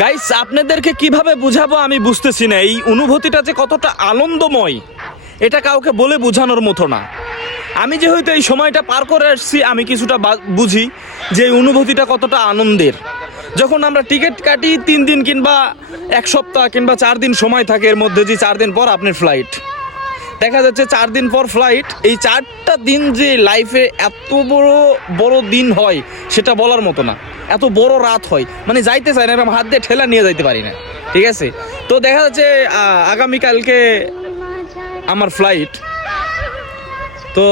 Guys, আপনাদেরকে কিভাবে বুঝাবো আমি বুঝতেছি না। এই অনুভূতিটা যে কতটা আনন্দময় এটা কাউকে বলে বোঝানোর মতো না। আমি যেহেতু এই সময়টা পার করে আসছি, আমি কিছুটা বুঝি যে এই অনুভূতিটা কতটা আনন্দের। যখন আমরা টিকিট কাটি 3 দিন কিংবা 1 সপ্তাহ কিংবা 4 দিন সময় থাকে, এর মধ্যে যে 4 দিন পর আপনার ফ্লাইট, দেখা যাচ্ছে 4 দিন পর ফ্লাইট। এই 4টা দিন যে লাইফে এত বড় বড় দিন হয় সেটা বলার মতো না। এত বড় রাত হয়, মানে যাইতে চাই না, এরকম হাত দিয়ে ঠেলা নিয়ে যাইতে পারি না। ঠিক আছে, তো দেখা যাচ্ছে আগামীকালকে আমার ফ্লাইট। তো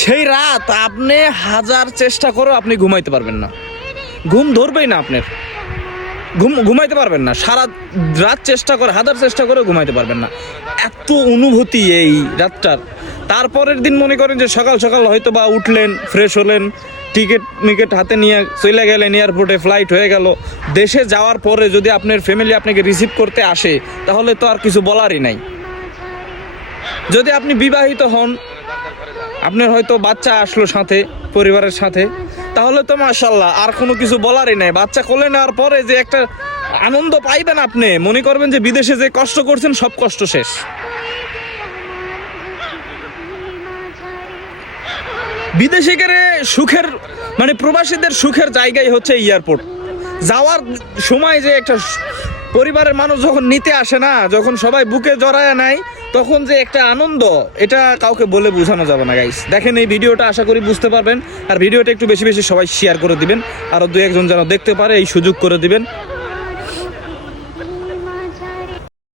সেই রাত আপনি হাজার চেষ্টা করেও আপনি ঘুমাইতে পারবেন না, ঘুম ধরবেই না আপনার, ঘুমাইতে পারবেন না। সারা রাত চেষ্টা করে, হাজার চেষ্টা করে ঘুমাইতে পারবেন না, এত অনুভূতি এই রাতটার। তারপরের দিন মনে করেন যে সকাল সকাল হয়তো বা উঠলেন, ফ্রেশ হলেন, টিকিট হাতে নিয়ে চলে গেলেন এয়ারপোর্টে, ফ্লাইট হয়ে গেল। দেশে যাওয়ার পরে যদি আপনার ফ্যামিলি আপনাকে রিসিভ করতে আসে তাহলে তো আর কিছু বলারই নাই। যদি আপনি বিবাহিত হন, আপনার হয়তো বাচ্চা আসলো সাথে, পরিবারের সাথে, তাহলে তো মাশাআল্লাহ আর কোনো কিছু বলারই নাই। বাচ্চা কোলে নেওয়ার পরে যে একটা আনন্দ পাইবেন, আপনি মনে করবেন যে বিদেশে যে কষ্ট করছেন সব কষ্ট শেষ। বিদেশে গেলে সুখের, মানে প্রবাসীদের সুখের জায়গাই হচ্ছে এয়ারপোর্ট। যাওয়ার সময় যে একটা পরিবারের মানুষ যখন নিতে আসে না, যখন সবাই বুকে জড়ায় নেয়, তখন যে একটা আনন্দ, এটা কাউকে বলে বোঝানো যাবে না। গাইস, দেখেন এই ভিডিওটা, আশা করি বুঝতে পারবেন। আর ভিডিওটা একটু বেশি বেশি সবাই শেয়ার করে দিবেন, আরও 2-1 জন যেন দেখতে পারে, এই সুযোগ করে দিবেন।